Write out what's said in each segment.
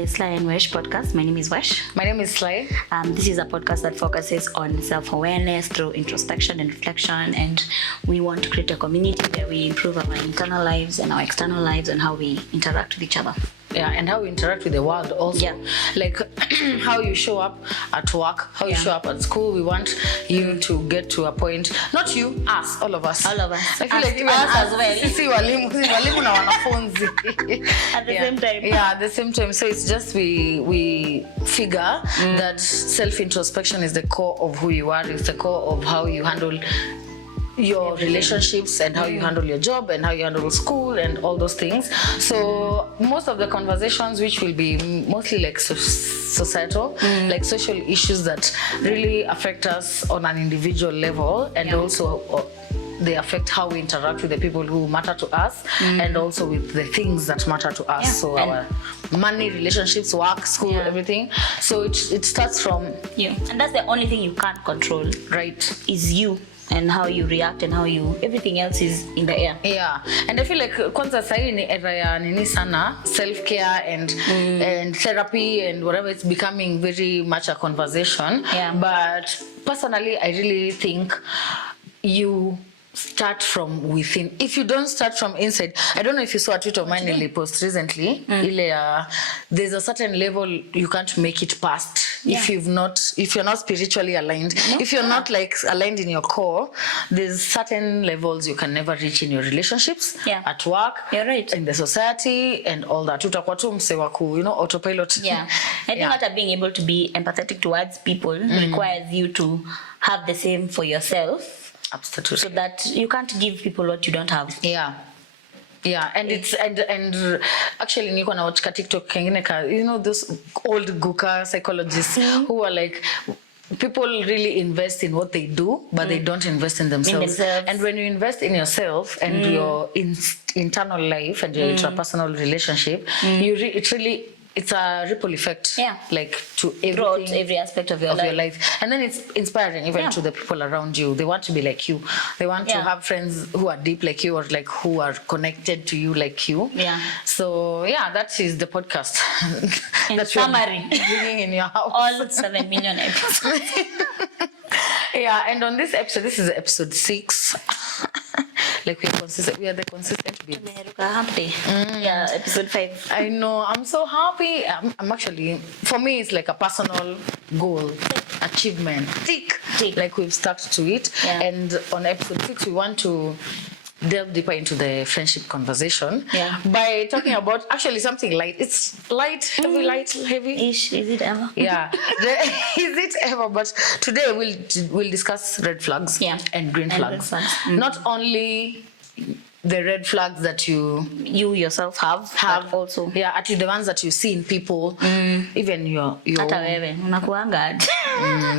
the Sly&Wesh podcast. My name is Wesh. My name is Sly. This is a podcast that focuses on self-awareness through introspection and reflection, and we want to create a community where we improve our internal lives and our external lives and how we interact with each other. Yeah, and how we interact with the world also. Yeah. Like how you show up at work, how you show up at school. We want you to get to a point, not you, us, all of us. All of us. I feel like even us as well. Sisi walimu na wanafunzi. At the same time. Yeah, at the same time. So it's just we figure that self-introspection is the core of who you are. It's the core of how you handle your relationships and how you handle your job and how you handle school and all those things. So most of the conversations, which will be mostly like societal, like social issues that really affect us on an individual level, and also they affect how we interact with the people who matter to us, and also with the things that matter to us. So our money, relationships, work, school, everything. So it starts from you, and that's the only thing you can't control. Right, is you. And how you react and how you, everything else is in the air. Yeah, and I feel like kwanza sahi ni era ya nini sana, self-care and therapy and whatever, it's becoming very much a conversation. Yeah. But personally, I really think you start from within. If you don't start from inside, I don't know if you saw a tweet of mine in post recently. There's a certain level you can't make it past if you're not spiritually aligned. If you're not like aligned in your core, there's certain levels you can never reach in your relationships, at work, you're right, in the society and all that. Utakuwa tu mse waku, autopilot. Yeah, I think that being able to be empathetic towards people requires you to have the same for yourself. Absolutely. So that you can't give people what you don't have. Yeah, and it's and actually niko na watch TikTok kengine ka, those old guka psychologists who are like, people really invest in what they do, but they don't invest in themselves. And when you invest in yourself and your internal life and your interpersonal relationship, it's a ripple effect, like to throughout every aspect of your life. And then it's inspiring even to the people around you. They want to be like you. They want to have friends who are deep like you, or like who are connected to you like you. Yeah. So that is the podcast. In summary, bringing in your house. All 7 million episodes. And on this episode, this is episode 6. Like we are the consistent beings. Episode 5. I know, I'm so happy. I'm actually, for me, it's like a personal goal, achievement. Tick. Like we've stuck to it. And on episode 6, we want to delve deeper into the friendship conversation by talking about actually something light. It's light, heavy. Ish, is it ever? Yeah. Is it ever? But today we'll discuss red flags and green flags. Not only the red flags that you yourself have but also actually the ones that you see in people, even your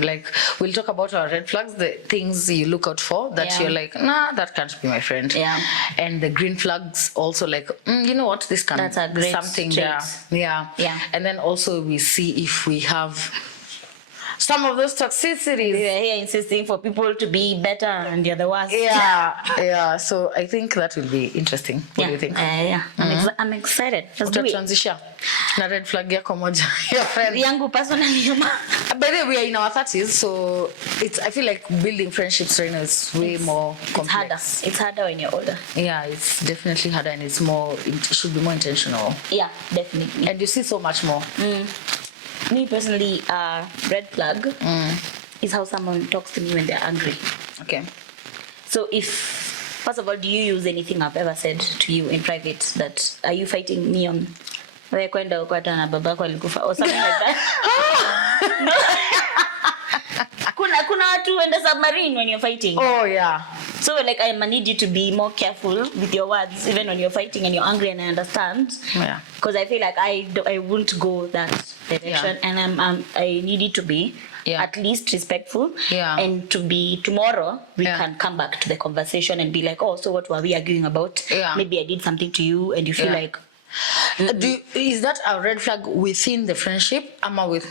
like we'll talk about our red flags, the things you look out for that you're like, nah, that can't be my friend. And the green flags also, like, you know what, this can that's a great something there. And then also we see if we have some of those toxicities. We are here insisting for people to be better and you're the worst. So I think that will be interesting. What do you think? I'm excited. Let's do it. Transition. Na red flag yako moja. Your friend. Yangu personally. By the way, we are in our 30s, so I feel like building friendships right now is way more complex. It's harder when you're older. Yeah, it's definitely harder, and it should be more intentional. Yeah, definitely. And you see so much more. Me personally, red flag is how someone talks to me when they're angry. Okay. So first of all, do you use anything I've ever said to you in private that, are you fighting me on wewe kwenda ukwata na babako alikufa or something like that? Kuna watu wenda submarine when you're fighting. Oh yeah. So like I need you to be more careful with your words even when you're fighting and you're angry, and I understand. Because I feel like I won't go that direction, and I need it to be at least respectful, and to be tomorrow we can come back to the conversation and be like, oh, so what were we arguing about? Maybe I did something to you and you feel like is that a red flag within the friendship ama with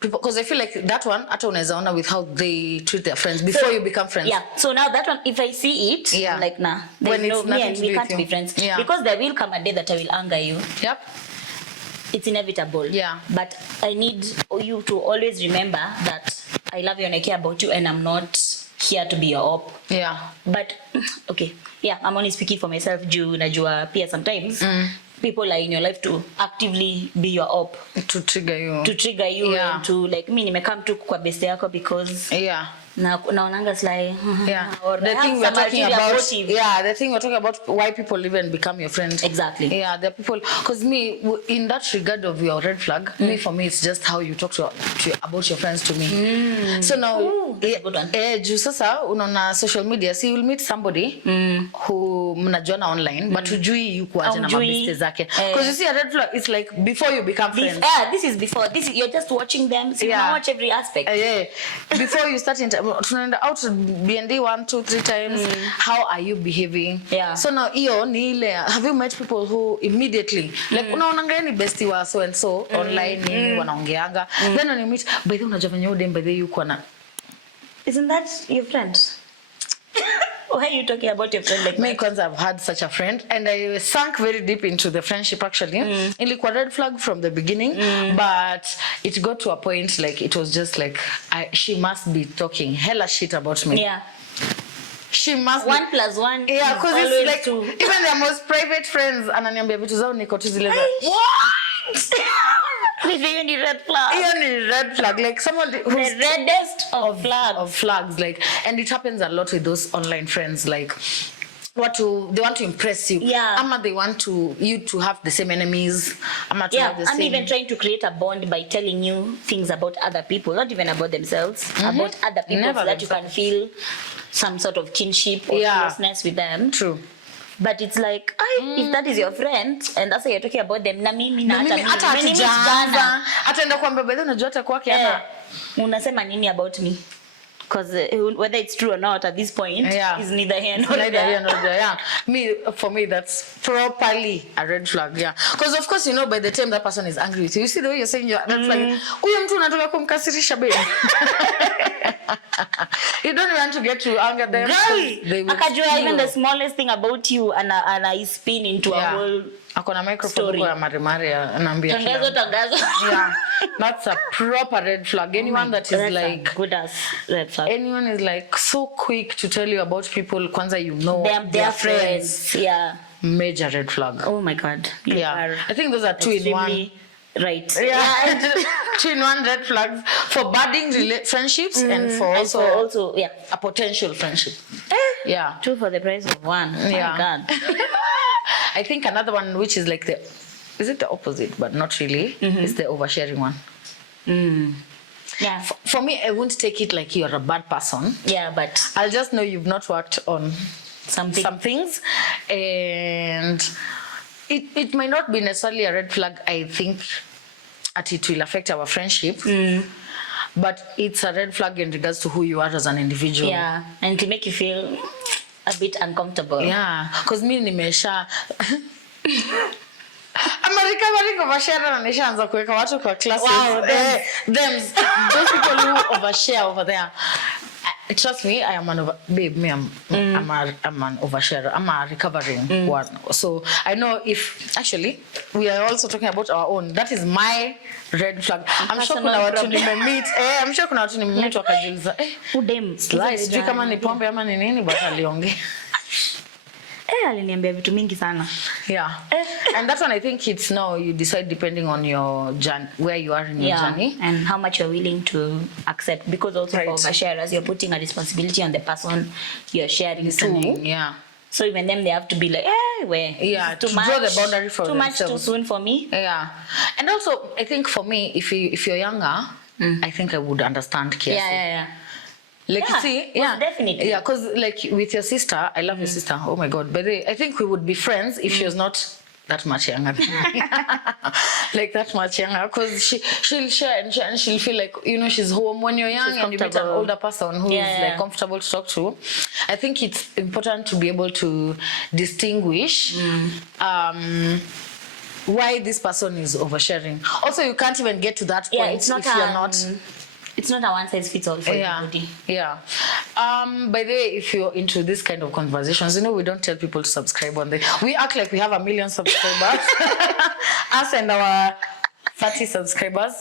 people? Because I feel like that one hata unaweza ona with how they treat their friends before you become friends. So now that one, if I see it, I'm like, nah, when me and we can't be friends, because there will come a day that I will anger you. it's inevitable. Yeah. But I need you to always remember that I love you and I care about you, and I'm not here to be your op. Yeah. But okay, yeah, I'm only speaking for myself. Najua pia sometimes people are in your life to actively be your op, to trigger you, yeah. And to like me nimekam tu kwa best yako because yeah. naonanga Sly. Yeah. Or The thing we're talking about. Yeah, the thing we're talking about, why people even become your friend. Exactly. Yeah, the people, because me, in that regard of your red flag, for me it's just how you talk to about your friends to me. So now, that's a good one. Juu sasa unaona social media, see, you'll meet somebody who mnajuana online, but hujui yuko aje na mabeste zake. Because you see a red flag, it's like before you become friends. This is before. You're just watching them. So you watch every aspect. Yeah. Before you start tunaenda out to BND 1, 2, 3 times. How are you behaving? Yeah. So now iyo ni ile, have you met people who immediately like unaonanga ni bestie wa so and so online nini wanaongeanga, then when you meet, by the way unajua venye udem, by the way yuko na, isn't that your friend? Why are you talking about your friend like me? that? Because I've had such a friend and I sank very deep into the friendship actually. Ilikuwa red flag from the beginning, but it got to a point like it was just like she must be talking hella shit about me. Yeah. She must 1 + 1. Yeah, because it's like even their most private friends ananiambia vitu zao niko tu zile za what? Hiyo ni red flag. Hiyo ni red flag, like someone who's the reddest of flags, like, and it happens a lot with those online friends, like they want to impress you. Yeah. Ama they want you to have the same enemies. Ama to have the I'm same... even trying to create a bond by telling you things about other people, not even about themselves, about other people, Never so that you can feel some sort of kinship or closeness with them. True. But it's like, if that is your friend and that's why you're talking about them, na mimi na hata hatujaanza ataenda kuambia bado unajua hata kwake ana unasema nini about me? Because whether it's true or not at this point is neither here nor there. Yeah. For me, that's properly a red flag. Yeah, because of course, you know, by the time that person is angry with you, you see the way you're saying you're red flag. Huyo mtu unataka kumkasirisha babe. You don't want to get to anger them. Akajua even the smallest thing about you and I spin into a whole akona microphone kwa marimari anaambia tangazo. Yeah, that's a proper red flag. Anyone that is like good as red flag. Anyone is like so quick to tell you about people kwanza, you know, their friends. Yeah, major red flag. Oh my god. I think those are 2 in 1. Right. Yeah. 2 in 1 red flags for budding friendships and for also a potential friendship. Yeah. 2 for the price of 1. Oh my god. I think another one which is like is it the opposite, but not really, is the oversharing one. Yeah. For me, I won't take it like you're a bad person. Yeah, but I'll just know you've not worked on some things, and it might not be necessarily a red flag. I think it will affect our friendship. But it's a red flag in regards to who you are as an individual. Yeah, and to make you feel a bit uncomfortable. Yeah, because me nimesha America overshare na nishaanza kuweka watu kwa classes. Wow, those people who overshare over there. Trust me, I am an oversharer. I'm a recovering one. So I know if actually we are also talking about our own. That is my red flag. I'm sure kuna watu nimemeet. I'm sure kuna watu nimemeet wakajiuliza udem Sly sijui kama ni pombe ama ni nini, but aliongea. Aliniambia vitu mingi sana. Yeah. And that one I think it's now you decide depending on your journey, where you are in your journey and how much you're willing to accept, because also for oversharers you're putting a responsibility on the person you're sharing to. Yeah. So even them they have to be like, where? Yeah, too to much, draw the boundary for too themselves. much too soon for me. Yeah. And also I think for me, if you're younger, I think I would understand Kiasi. Yeah. Like you see, definitely. Yeah, because like with your sister, I love your sister. Oh my god. But I think we would be friends if she was not that much younger than me. Like that much younger, because she'll share and she'll feel like, you know, she's home when you're young and you meet an older person who is like comfortable to talk to. I think it's important to be able to distinguish why this person is oversharing. Also, you can't even get to that point if you're not. It's not a one size fits all for everybody. Yeah. By the way, if you're into this kind of conversations, you know, we don't tell people to subscribe on we act like we have 1 million subscribers. Us and our 30 subscribers.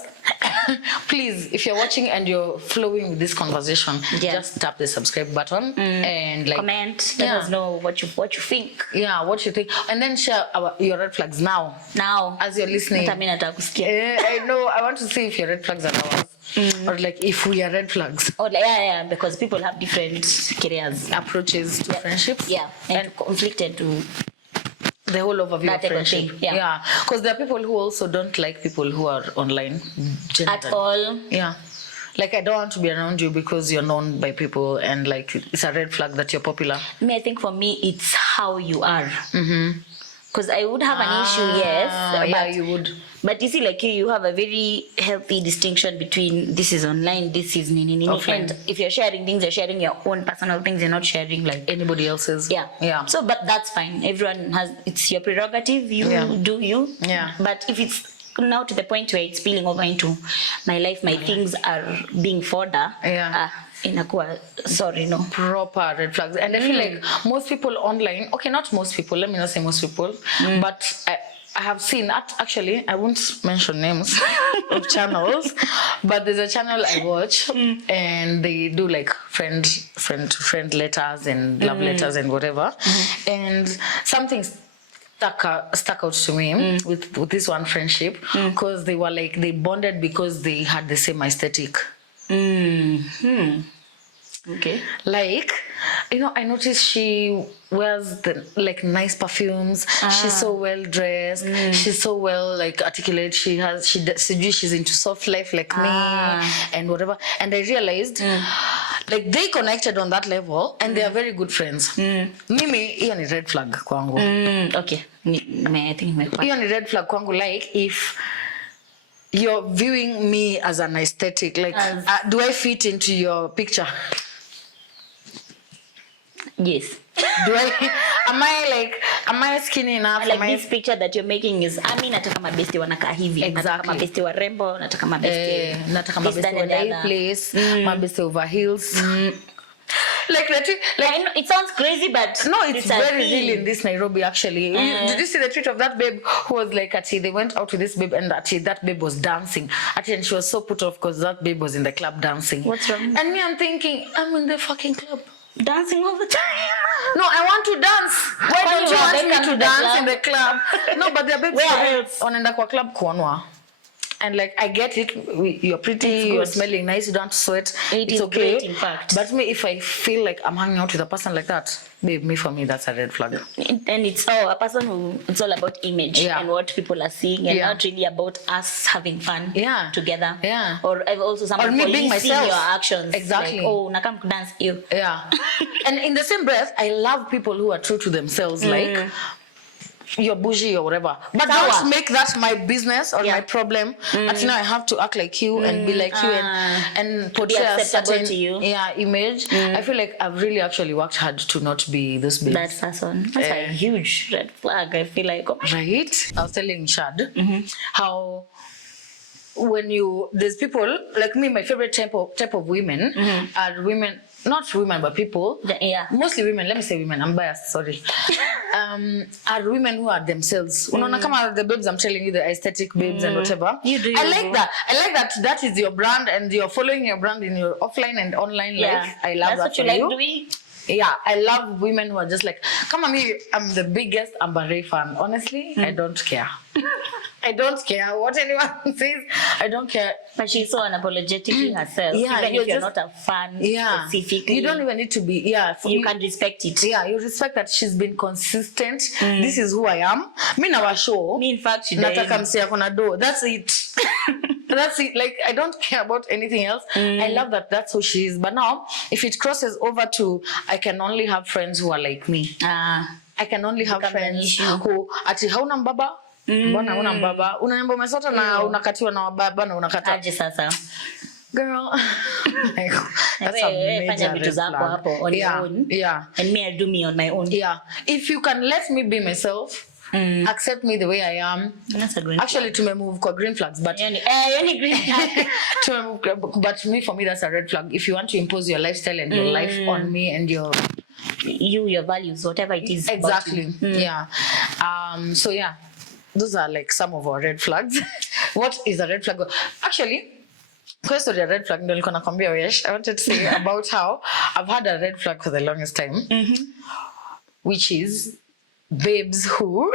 Please, if you're watching and you're flowing with this conversation, just tap the subscribe button and like comment. Let us know what you think. Yeah, what you think, and then share your red flags now. As you're listening. I know. I want to see if your red flags are ours. Or like if we are red flags. Or like, because people have different careers, approaches to friendships. And conflicted to the whole overview of friendship. Because there are people who also don't like people who are online at all. Like, I don't want to be around you because you're known by people, and like it's a red flag that you're popular. I think for me it's how you are. Because I would have an issue, yes. But you would. But you see, like you have a very healthy distinction between this is online, this is offline. And if you're sharing things, you're sharing your own personal things. You're not sharing like anybody else's. So, but that's fine. Everyone has, it's your prerogative. You do you. But if it's now to the point where it's spilling over into my life, my things are being fodder. Sorry, no. Proper red flags. And I feel like most people online, okay, not most people, let me not say most people, but I have seen that, actually, I won't mention names of channels, but there's a channel I watch and they do like friend letters and love letters and whatever. And something stuck out to me with this one friendship, because they were like, they bonded because they had the same aesthetic. Okay. Like, I noticed she wears the like nice perfumes. She's so well dressed. She's so well like articulate. She's into soft life like me and whatever. And I realized like they connected on that level and they are very good friends. Mimi, hiyo ni red flag kwangu. Okay. I think hiyo ni red flag kwangu. Like, if you're viewing me as an aesthetic, like do I fit into your picture? Yes. Am I skinny enough? Like this picture that you're making is, nataka mabesti wanakaa hivi. Exactly. Nataka mabesti warembo, nataka mabesti wanae place, mabesti over heels. Like it sounds crazy, but no, it's very real in this Nairobi, actually. Did you see the tweet of that babe who was like, they went out with this babe and that babe was dancing. And she was so put off because that babe was in the club dancing. What's wrong? And me, I'm thinking, I'm in the fucking club. Dancing all the time. No, I want to dance. Why don't you want me to dance in the club? No, but they're babes. Where else? Wanaenda kwa club kuonwa. And like, I get it, you're pretty, you're smelling nice, you don't have to sweat. It's okay. Great, in fact. But me, if I feel like I'm hanging out with a person like that, babe, for me, that's a red flag. And it's a person who, it's all about image and what people are seeing, and not really about us having fun together. Or also someone being myself. Your actions. Exactly. Like, nakam dance you. And in the same breath, I love people who are true to themselves, like, you're bougie or whatever, but don't make that my business or my problem. But I have to act like you and be like you and portray a certain image. I feel like I've really actually worked hard to not be this big. That person. That's a huge red flag. I feel like. Right. I was telling Shad how when there's people like me, my favorite type of women are women. Not women, but people. Mostly women. Let me say women. I'm biased. Sorry. Are women who are themselves. Unaona kama the babes I'm telling you, the aesthetic babes and whatever. I like that. I like that. That is your brand, and you're following your brand in your offline and online life. I love that's that. What you like doing. Yeah, I love women who are just like, come on, me. I'm the biggest Amber Ray fan. Honestly, I don't care. I don't care what anyone says. I don't care. But she's so unapologetically herself. Even if you're not a fan specifically. You don't even need to be. You can respect it. You respect that she's been consistent. This is who I am. Me na show. Me, in fact, nataka msia kona do. That's it. That's it. Like, I don't care about anything else. I love that that's who she is. But now, if it crosses over to, I can only have friends who are like me. I can only have friends who ati hauna mbaba. Mbona una mbaba? Unaemba umesota na unakatiwa na wababa na unakata. Aje sasa. Girl. That's a major red flag. On your own. And me, I do me on my own. If you can let me be myself, accept me the way I am. That's a green Actually, to me move green flags, but green but for me that's a red flag. If you want to impose your lifestyle and your life on me and your values, whatever it is. Exactly. So those are like some of our red flags. what is a red flag? Actually, kwa story ya red flag ndio nilikuwa nakwambia Wesh. I wanted to say about how I've had a red flag for the longest time. Which is babes who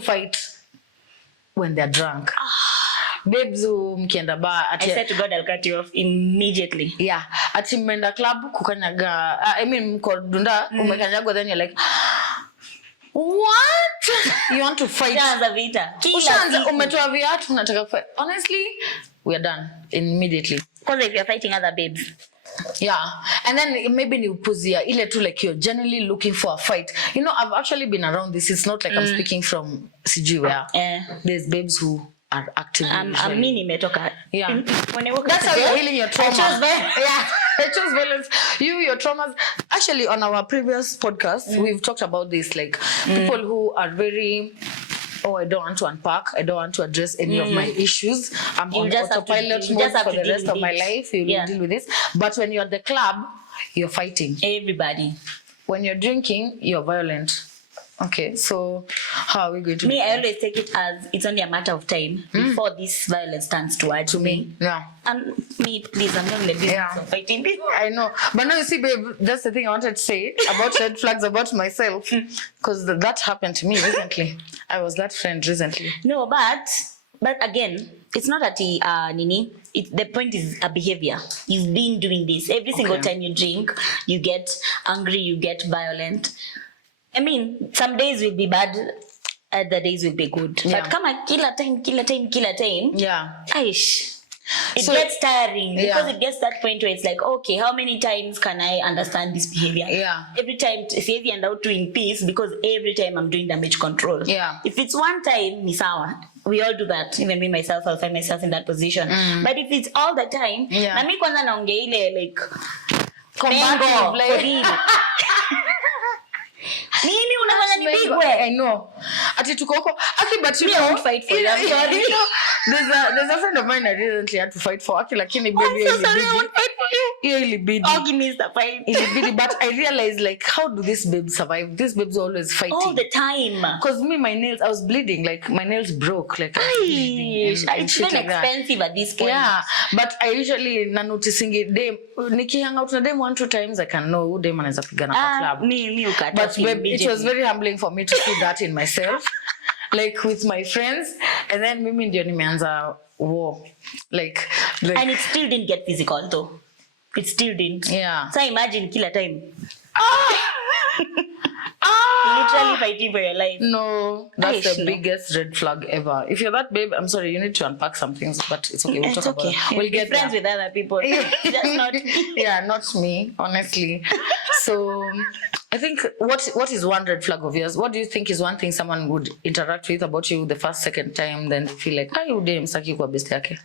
fight when they're drunk. Babes who mkienda bar I said to God I'll cut you off immediately. Yeah, ati mmeenda club kukanyaga, mko dunda umekanyagwa, then you're like, what? You want to fight? Ushaanza vita. Ushaanza umetoa viatu unataka kufight. Honestly, we are done immediately. Because if you're fighting other babes. Yeah, and then maybe ni upuzia ile tu, like you're genuinely looking for a fight. You know, I've actually been around this. It's not like I'm speaking from sijui where. There's babes who are actively. I'm nimetoka. Yeah. When I woke That's up how today, you're healing your trauma. I chose violence. Your traumas. Actually, on our previous podcast, we've talked about this, like people who are very, I don't want to unpack, I don't want to address any of my issues. I'm on autopilot mode for the rest of my life. You will deal with this. But when you're at the club, you're fighting. Everybody. When you're drinking, you're violent. Okay, so how are we going to I always take it as it's only a matter of time before this violence turns towards me. Yeah. And me, please, I'm not in the business of fighting people. I know. But now you see, babe, that's the thing I wanted to say about red flags about myself. Because that happened to me recently. I was that friend recently. No, but again, it's not at Nini. The point is a behavior. You've been doing this. Every single time you drink, you get angry, you get violent. I mean, some days will be bad, other days will be good. Yeah. But come on, killer time. Yeah. It gets tiring because it gets that point where it's like, okay, how many times can I understand this behavior? Yeah. Every time, save and out to in peace because every time I'm doing damage control. Yeah. If it's one time, ni sawa. We all do that. Even me myself, I'll find myself in that position. But if it's all the time, na mi kwanza naongea ile like combative, like Mimi unafanya nipigwe. I know. Ati tuko huko. Aki, but you know, fight for you. I'm sorry. You know, there's a friend of mine I recently had to fight for. Aki, lakini baby, I'm so sorry, I won't fight for you. Yeah, ilibidi. Oh, give me the fight. Ilibidi, but I realized, like, how do these babes survive? These babes are always fighting. All the time. Because my nails, I was bleeding. Like, my nails broke. Like, It's very expensive at this point. Yeah, but I usually noticing dem. Niki hang out na dem 1-2 times, I can know who dem anaweza pigana kwa club. But babe, it was very humbling for me to see that in myself, like with my friends, and then mimi ndio nimeanza war, like and it still didn't get physical though. It still didn't. Yeah. So imagine killer time. Literally fighting for your life. No, that's the biggest red flag ever. If you're that babe, I'm sorry, you need to unpack some things, but it's okay. We'll talk about it. We'll get friends with other people. Just not me. Yeah, not me, honestly. So I think what is one red flag of yours? What do you think is one thing someone would interact with about you the first, second time, then feel like, ah, you dem saki kwa best yake?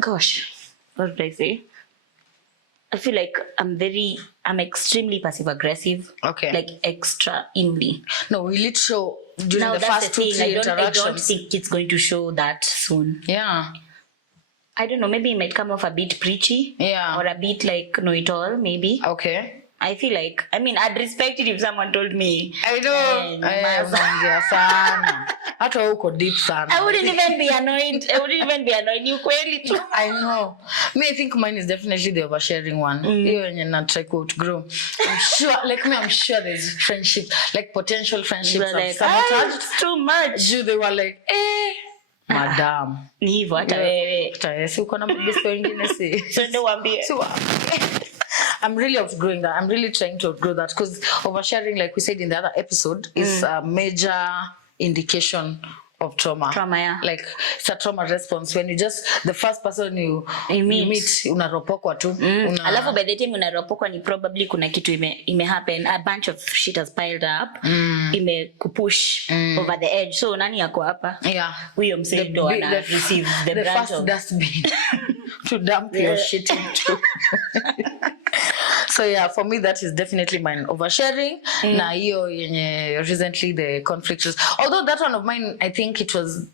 Gosh, what did I say? I feel like I'm extremely passive aggressive. Okay. Like extremely. No, will it show during the first 2-3 interactions? I don't think it's going to show that soon. Yeah. I don't know, maybe it might come off a bit preachy. Yeah. Or a bit like know-it-all, maybe. Okay. I feel like, I'd respect it if someone told me. I know. I wouldn't even be annoyed. You kweli tu. I know. Me, I think mine is definitely the oversharing one. Even when I try to grow. I'm sure there's friendship, like potential friendships like, sabotaged. It's too much. They were like, madam. Ni hivyo hata wewe. Si uko na mabisho wengine si. So ndio waambie. I'm really outgrowing that. I'm really trying to outgrow that because oversharing, like we said in the other episode, is a major indication of trauma. Yeah. Like it's a trauma response when the first person you meet unaropokwa tu. Alafu by the time unaropokwa ni probably kuna kitu ime happen, a bunch of shit has piled up, ime kupush over the edge. So nani yako hapa? Yeah. Huyo msee ndo ana receive the brunt of dustbin to dump your shit into. So yeah, for me that is definitely mine, oversharing. Na hiyo yenye recently the conflict was, although that one of mine I think it was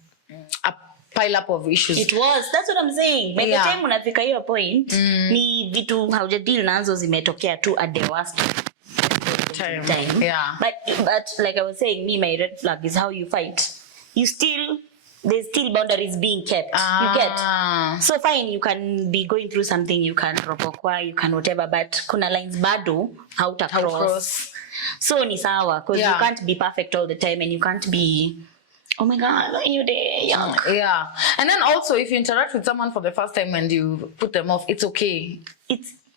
a pile up of issues. It was, that's what I'm saying. By the time unafika hiyo point ni vitu haujadeal nazo zimetokea tu at the worst time. Yeah. But like I was saying, my red flag is how you fight. You still there's still boundaries being kept. You get. So fine, you can be going through something, you can ropokwa, you can whatever, but kuna lines bado hauta cross. So ni sawa, because you can't be perfect all the time, and you can't be, oh my god, you day young. Yeah. And then also, if you interact with someone for the first time and you put them off, it's okay.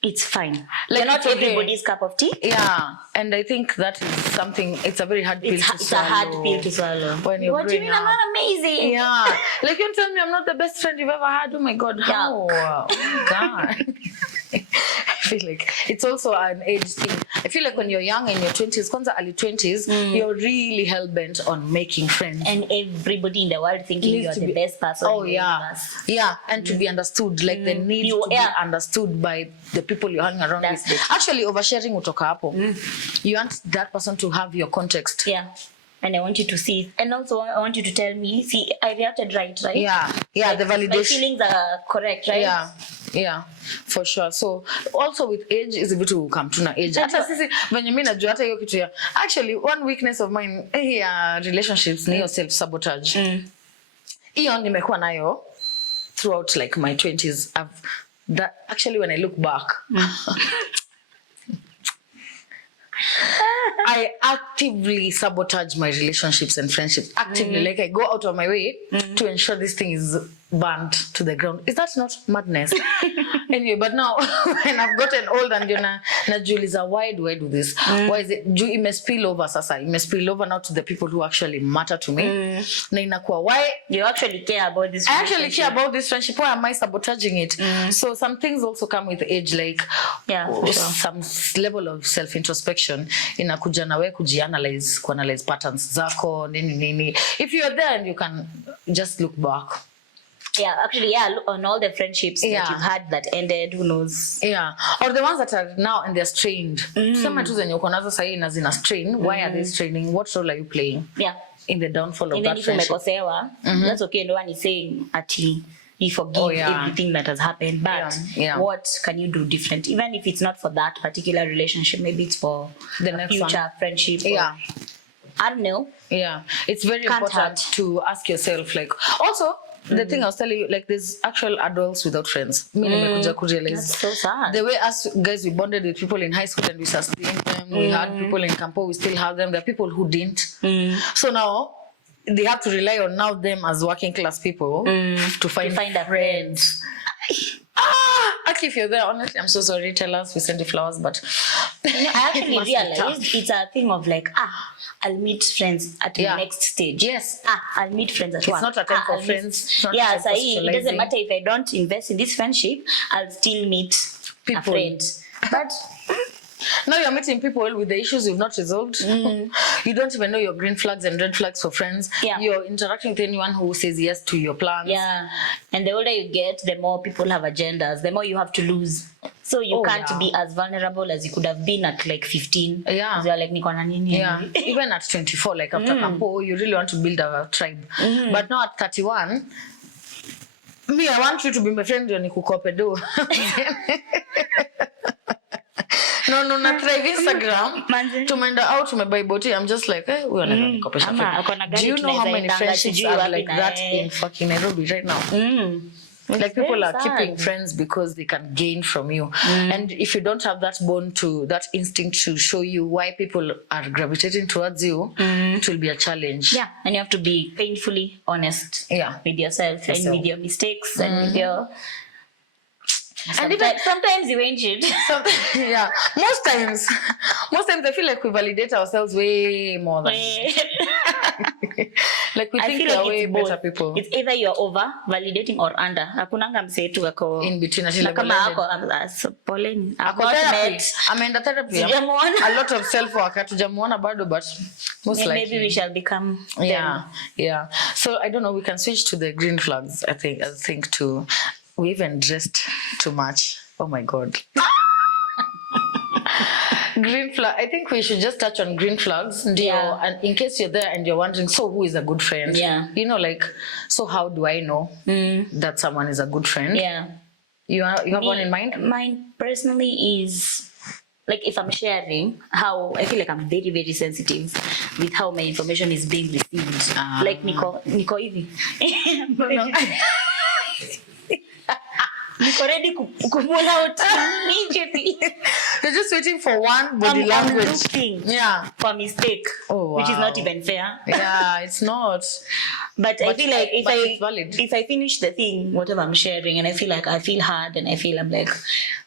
It's fine. Like, you're not everybody's cup of tea. Yeah. And I think that is something, it's a very hard pill to swallow. It's a hard pill to swallow. When you're what do you mean I'm not amazing? Yeah. Like, you tell me I'm not the best friend you've ever had. Oh my god, how? Oh my god. I feel like it's also an age thing. I feel like when you're young, in your 20s, kwanza early 20s, you're really hell-bent on making friends. And everybody in the world thinking you're the best person in the universe. Yeah, and to be understood. Like the need to be understood by the people you're hanging around with. Actually, oversharing utoka hapo. You want that person to have your context. Yeah. And I want you to see, and also I want you to tell me, see, I reacted right? Yeah, like, the validation. My feelings are correct, right? Yeah, for sure. So also with age is vitu come to na age. Hata sisi venye mimi najua hata hiyo kitu ya. Actually, one weakness of mine relationships ni self sabotage. Hiyo nimekuwa nayo throughout like my 20s. Actually when I look back, I actively sabotage my relationships and friendships. Actively, like I go out of my way to ensure this thing is burnt to the ground. Is that not madness? Anyway, but now when I've gotten old and najiuliza, why do I do this? Why is it? It may spill over sasa. It may spill over now to the people who actually matter to me. Na inakuwa, why you actually care about this? I actually care about this friendship. Why am I sabotaging it? So some things also come with age, like some level of self introspection. Inakuja nawe kuanalyze patterns zako nini. If you are there and you can just look back. Yeah, actually, on all the friendships that you've had that ended, who knows? Yeah, or the ones that are now and they're strained. Tuseme tu zenye uko nazo sahi na zina strain. Why are they straining? What role are you playing? Yeah. In the downfall of that if friendship. Umekosewa, that's okay. No one is saying actually you forgive everything that has happened, but what can you do different? Even if it's not for that particular relationship, maybe it's for the future friendship. Yeah. I don't know. Yeah, it's very important to ask yourself, like, also the thing I was telling you, like, there's actual adults without friends. That's so sad. The way us guys, we bonded with people in high school and we sustained them. We had people in campo, we still have them. There are people who didn't. So now they have to rely on now them as working class people to find a friend. Actually, if you're there, honestly, I'm so sorry. Tell us, we send you flowers, but I actually realized it's a thing of like, I'll meet friends at the next stage. Yes. I'll meet friends at work. It's not a time for friends. It doesn't matter if I don't invest in this friendship, I'll still meet a friend. But now you're meeting people with the issues you've not resolved. You don't even know your green flags and red flags for friends. You're interacting with anyone who says yes to your plans. Yeah. And the older you get, the more people have agendas, the more you have to lose. So you can't be as vulnerable as you could have been at like 15. Yeah. You're like, Even at 24, like after campo, you really want to build a tribe. But now at 31, me, I want you to be my friend when you kukope do. No, na drive Instagram. Tumeenda out, tumebuy boti. I'm just like, we are never nikopesha. Do you know how many friendships are like that in fucking Nairobi right now? Like people are keeping friends because they can gain from you. And if you don't have that bond to that instinct to show you why people are gravitating towards you, it will be a challenge. Yeah, and you have to be painfully honest with yourself and with your mistakes and with your... And sometimes you ain't shit. Yeah, most times I feel like we validate ourselves way more than like we think we are way better people. It's either you're over validating or under. Hakunanga msetu ako in between. Kama ako poleni. Ameenda therapy. A lot of self work. Hatujamuona bado, but most likely maybe we shall become yeah. So I don't know. We can switch to the green flags. I think too. We even dressed too much. Oh my God. Green flag. I think we should just touch on green flags. And in case you're there and you're wondering, so who is a good friend? Yeah. You know, like, so how do I know that someone is a good friend? Yeah. You have one in mind? Mine personally is like if I'm sharing, how I feel like I'm very, very sensitive with how my information is being received. Like Nico hivi. Nico ready to pull out immediately. You're just waiting for one body language. Yeah. For mistake. Oh, wow. Which is not even fair. Yeah, it's not. But I feel like if I finish the thing, whatever I'm sharing, and I feel like I feel hard, and I'm like,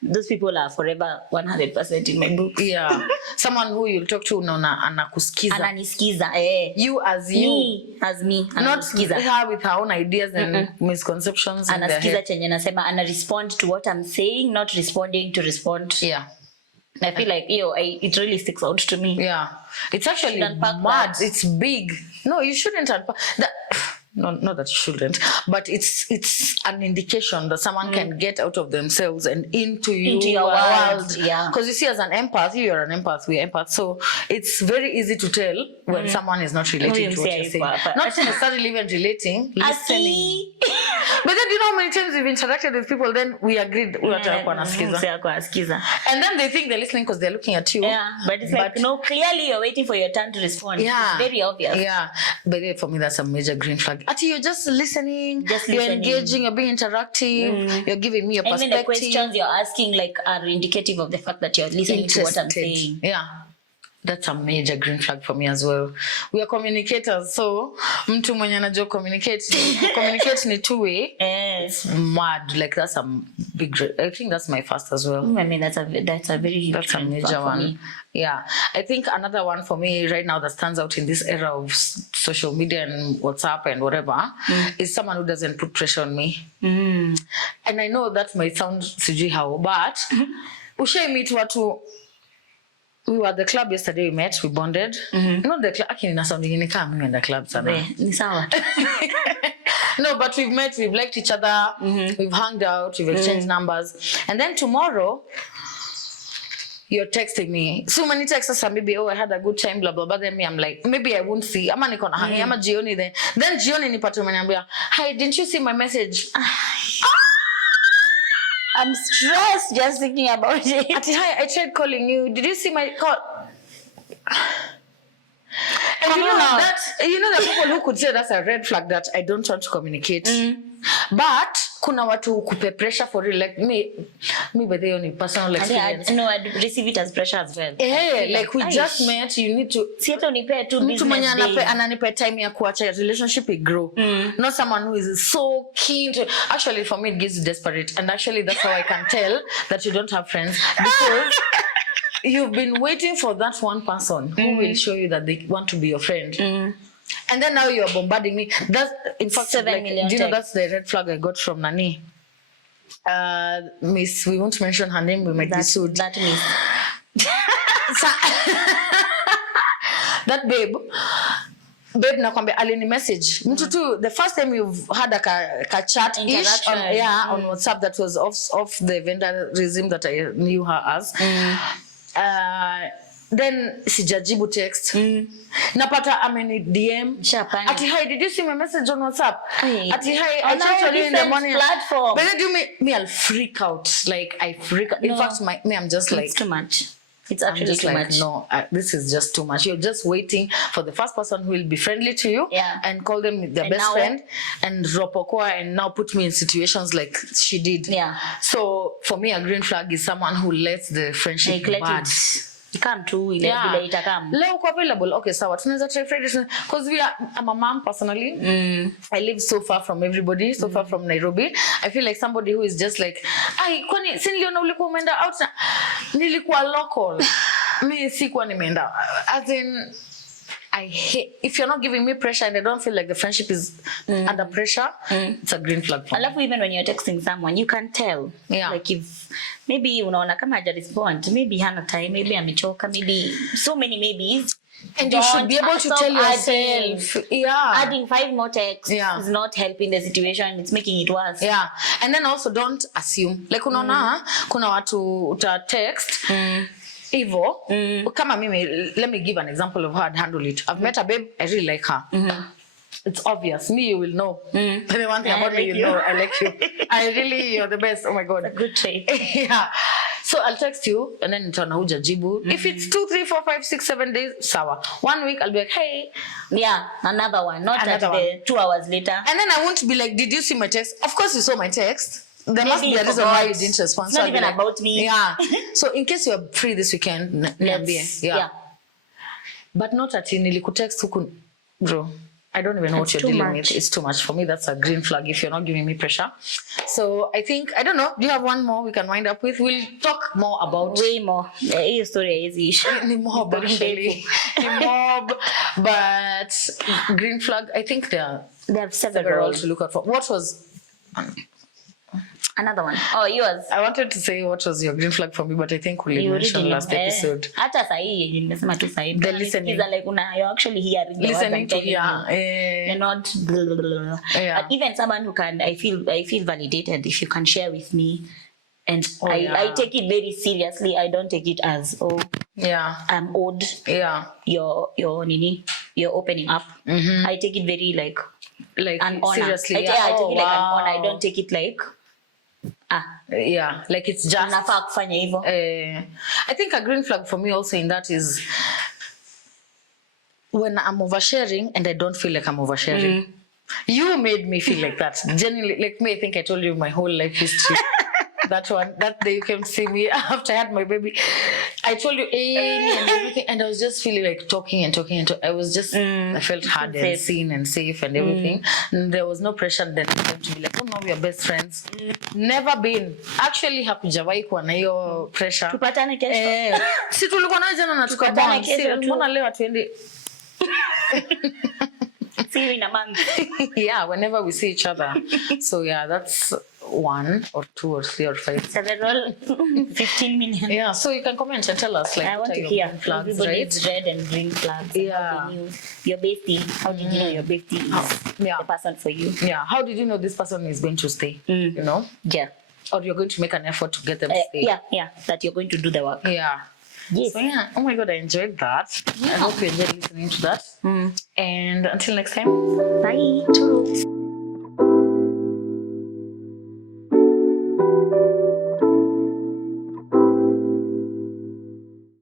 those people are forever 100% in my book. Yeah. Someone who you'll talk to anakusikiza. Ananisikiza, You as you. Me as me. Not her with her own ideas and misconceptions. Anasikiza chenye nasema, respond to what I'm saying, not responding to respond. Yeah. I feel like it really sticks out to me. Yeah. It's actually mad. It's big. No, you shouldn't unpack that. No, not that you shouldn't, but it's an indication that someone can get out of themselves and into your world. Yeah. Because you see, as an empath, you're an empath, we're empaths. So it's very easy to tell when someone is not relating to what you're saying. Not necessarily even relating, listening. But then, do you know how many times we've interacted with people, then we agreed. And then they think they're listening because they're looking at you. Yeah, but it's like, no, clearly you're waiting for your turn to respond. Yeah. It's very obvious. Yeah. But for me, that's a major green flag. You're just listening, you're engaging, you're being interactive, you're giving me a perspective. Even the questions you're asking are indicative of the fact that you're listening to what I'm saying. Yeah. That's a major green flag for me as well. We are communicators, so mtu mwenye anajua communicate ni two-way. It's mad. Like that's a big. I think that's my first as well. I mean, that's a very huge. That's a major one. Me. Yeah, I think another one for me right now that stands out in this era of social media and WhatsApp and whatever is someone who doesn't put pressure on me. And I know that might sound sijui how, but ushai meet watu. We were at the club yesterday, we met, we bonded. Not the club, actually, in the club. No, but we've met, we've liked each other, we've hung out, we've exchanged numbers. And then tomorrow, you're texting me. So many texts are maybe, I had a good time, blah, blah, blah. Then me, I'm like, maybe I won't see. Ama niko na hangi, ama jioni then. Then jioni nipate umeniambia, hi, didn't you see my message? I'm stressed just thinking about it. Hi, I tried calling you. Did you see my call? And you know the people who could say that's a red flag that I don't want to communicate. But kuna watu kupe pressure for real, like me by the only personal experience. I'd receive it as pressure as well. Like we just met, you need to see it unipe tu business. Mtu mwenye ananipe time ya kuacha relationship it grow. Not someone who is so keen to. Actually, for me it gives you desperate, and actually that's how I can tell that you don't have friends, because you've been waiting for that one person who will show you that they want to be your friend. And then now you're bombarding me. That's in fact 7 million. Do you know that's the red flag I got from Nani? Miss, we won't mention her name, we might be sued. That miss. That babe nakwambia alini message. Mtu tu, the first time you've had a chat ish on WhatsApp that was off the vendor regime that I knew her as. Then sijajibu text. Napata ameni DM. Ati hi, did you see my message on WhatsApp? Ati hi, I checked you in the morning. Platform. But then do me, I'll freak out. Like I freak out. In fact, I'm just like, it's too much. It's actually too much. No, this is just too much. You're just waiting for the first person who will be friendly to you and call them their best friend and ropokoa and now put me in situations like she did. Yeah. So for me, a green flag is someone who lets the friendship bad. Come to later come. Leo available. Okay, so what tunaweza try Friday because I'm a mom personally. I live so far from everybody, so far from Nairobi. I feel like somebody who is just like, "Ai, kwani si niliona ulikuwa umeenda out na nilikuwa local." Mimi sikuwa nimeenda. As in I hate if you're not giving me pressure and I don't feel like the friendship is under pressure, it's a green flag for me. I love even when you're texting someone, you can tell. Yeah. Like if maybe unaona kama haja respond, maybe hana time, maybe amechoka, maybe so many maybes. And you should be able to tell yourself. Adding 5 more texts is not helping the situation, it's making it worse. Yeah. And then also don't assume. Like unaona kuna watu uta text Evo, kama mimi, let me give an example of how I'd handle it. I've met a babe, I really like her. It's obvious. Me, you will know. The one thing about me, you know, I like you. You're the best. Oh my God. It's a good trait. Yeah. So I'll text you and then nitaona hujajibu. If it's 2, 3, 4, 5, 6, 7 days, sawa. 1 week I'll be like, hey. Yeah, another one. Not Another at the 2 hours later. And then I won't be like, did you see my text? Of course you saw my text. There must be a reason why you didn't respond. It's not even about me. Yeah. So in case you're free this weekend, niambie. Yeah. But not at nilikutext huku, bro. I don't even know what you're dealing with. It's too much for me. That's a green flag if you're not giving me pressure. So I think, I don't know. Do you have one more we can wind up with? We'll talk more about. Way more. The story is issue. Mob, actually. Mob. But green flag, I think there have several to look out for. What was another one? Oh, yours. I wanted to say what was your green flag for me, but I think we mentioned last episode. Hata sahi nimesema tu sahi. The listening. Like you're actually hearing the listening to you're not blah, blah, blah, blah. Yeah. But even someone who can, I feel validated if you can share with me, and I take it very seriously. I don't take it as I'm odd. Yeah. You're opening up. I take it very like an honor. Seriously. I take it like an honor. I don't take it like like it's just I think a green flag for me also in that is when I'm oversharing and I don't feel like I'm oversharing. You made me feel like that. Genuinely, like me, I think I told you my whole life history. That day you came to see me after I had my baby. I told you and everything, and I was just feeling like talking. I was just, I felt hard and seen and safe and everything. And there was no pressure then to be like, oh no, we are best friends. Never been. Actually, hakujawahi kuwa na hiyo pressure. Tupatane kesho. Si tulikuwa na jana na tukabond. Mbona leo atuende? See you in a month. Yeah, whenever we see each other. So yeah, that's 1 or 2 or 3 or 5. Several 15 million. Yeah, so you can comment and tell us like I want to hear flags, right? Red and green flags. Yeah. Your bestie. How did you know your bestie is the person for you? Yeah. How did you know this person is going to stay? You know? Yeah. Or you're going to make an effort to get them to stay. Yeah. That you're going to do the work. Yeah. Yes. So yeah, oh my God, I enjoyed that. I hope you enjoyed listening to that. And until next time, bye.